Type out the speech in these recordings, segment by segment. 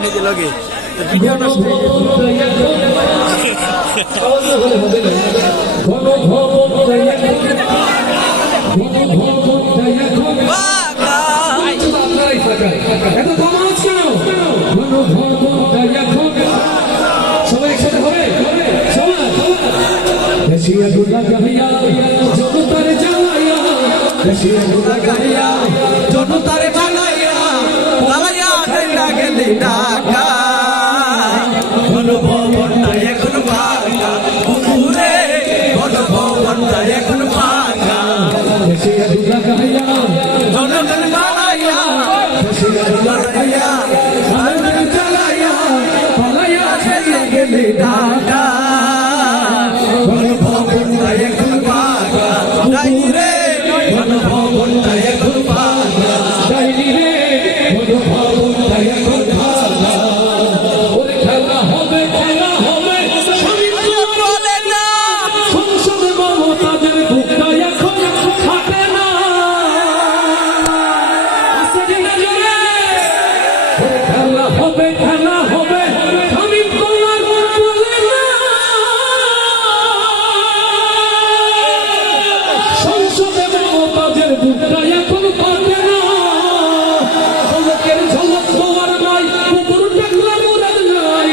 নিজে লগে ভিডিও নষ্ট সবাই একসাথে হবে জনতারে জ্বালাইয়া জনতারে জ্বালাইয়া গেলে ঢাকা গণভবনটা এখন ফাঁকা পুকুরে গণভবনটা এখন ফাঁকা জনগণ বাড়াইয়া জ্বালাইয়া পালাইয়া গেলে ঢাকা গণভবনটা এখন ফাঁকা পুকুরে গণভবনটা এখন ফাঁকা গণভবনটা এখন ফাঁকা খেলা হবে বলে না সংসদে মমতাজের বুকটা এখন থাকে না খেলা হবে আমি তোমার বলে না সংসদে মমতাজের বুকটা এখন থাকে না ঝলকের ঝলক হওয়ার নাই পুকুর টাকলা মুরাদ নাই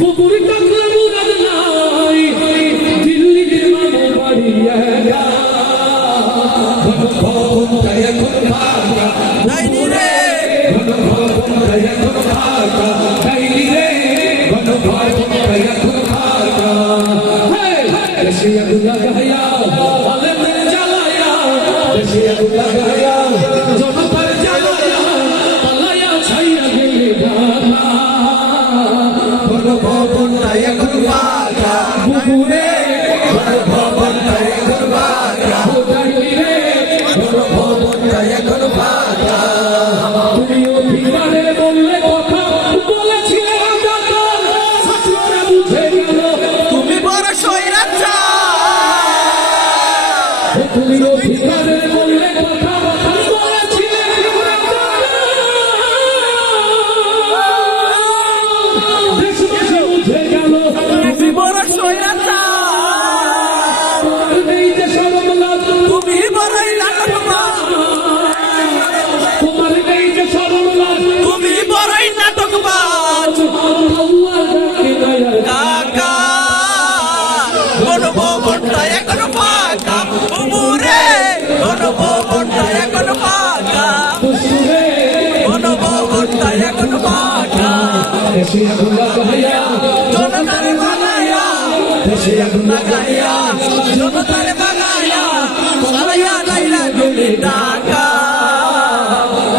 পুকুর টাকলা মুরাদ নাই দিল্লিতে মামু বাড়িয়া গণভবনটা এখন ফাঁকা ডাইনি রে গণভবনটা এখন ফাঁকা ডাইনি রে গণভবনটা এখন ফাঁকা দেশে আগুন লাগাইয়া আলেমদের জ্বালাইয়া দেশে আগুন লাগাইয়া জনতার জ্বালাইয়া পালাইয়া ছাইয়া গেলে ঢাকা গণভবনটা এখন ফাঁকা পুকুরে গণভবনটা এখন ফাঁকা ডাইনি রে গণভবনটা এখন ফাঁকা তুমি অধিকারের বললে কথা বলেছিলে ছাত্ররা বুঝে গেল তুমি বড় স্বৈরাচার তুমি অধিকারের বললে কথা বলেছিলে দেশবাসী বুঝে গেল তুমি বড় স্বৈরাচার তোমার নেই যে শরম লাজ তুমি বড়ই নাটকবাজ তোমার নেই যে শরম লাজ তুমি বড়ই নাটকবাজ কাকা গণভবনটা এখন ফাঁকা পুকুরে গণভবনটা এখন ফাঁকা গণভবনটা এখন ফাঁকা দেশে আগুন লাগাইয়া জনতারে বানাইয়া দেশে আগুন লাগাইয়া জনতারে বানাইয়া পালাইয়া লাইলা গেলে ঢাকা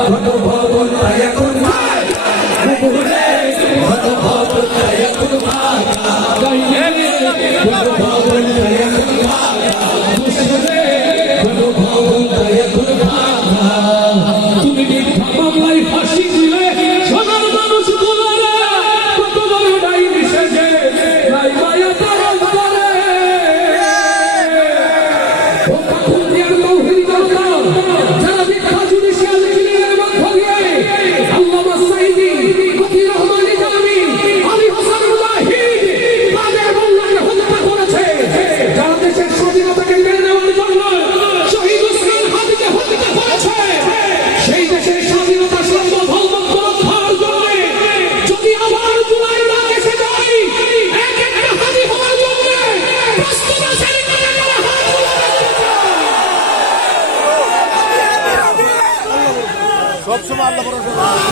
গণভবনটা এখন ফাঁকা পুকুরে গণভবনটা এখন ফাঁকা গণভবনটা এখন ফাঁকা গণভবনটা এখন ফাঁকা তুমি মিথ্যা মামলায় ফাঁসি দিলে সোনার মানুষ গুলোরে কত বড় ডাইনি সেজে নাই মায়া তারা করে ও খুদিয়ার তৌহিদ জনতা যারা মিথ্যা জুডিশিয়াল ক্লিয়ারের মধ্য দিয়ে আল্লামা সাইদি ফকির রহমান নিজামী আলী হাসান মুজাহিদ তাদের মোল্লাকে হত্যা করেছে যারা দেশের স্বাধীনতাকে মেনে নেওয়ার জন্য শহীদ উসমান হাদিকে হত্যা করেছে সেই দেশের স্বাধীনতা সার্বভৌমত্ব রক্ষার জন্য যদি আবার জুলাই না এসে যায় এক একটা হাদি হওয়ার জন্য প্রস্তুত আছেন সব সময় আল্লাহ ভরসা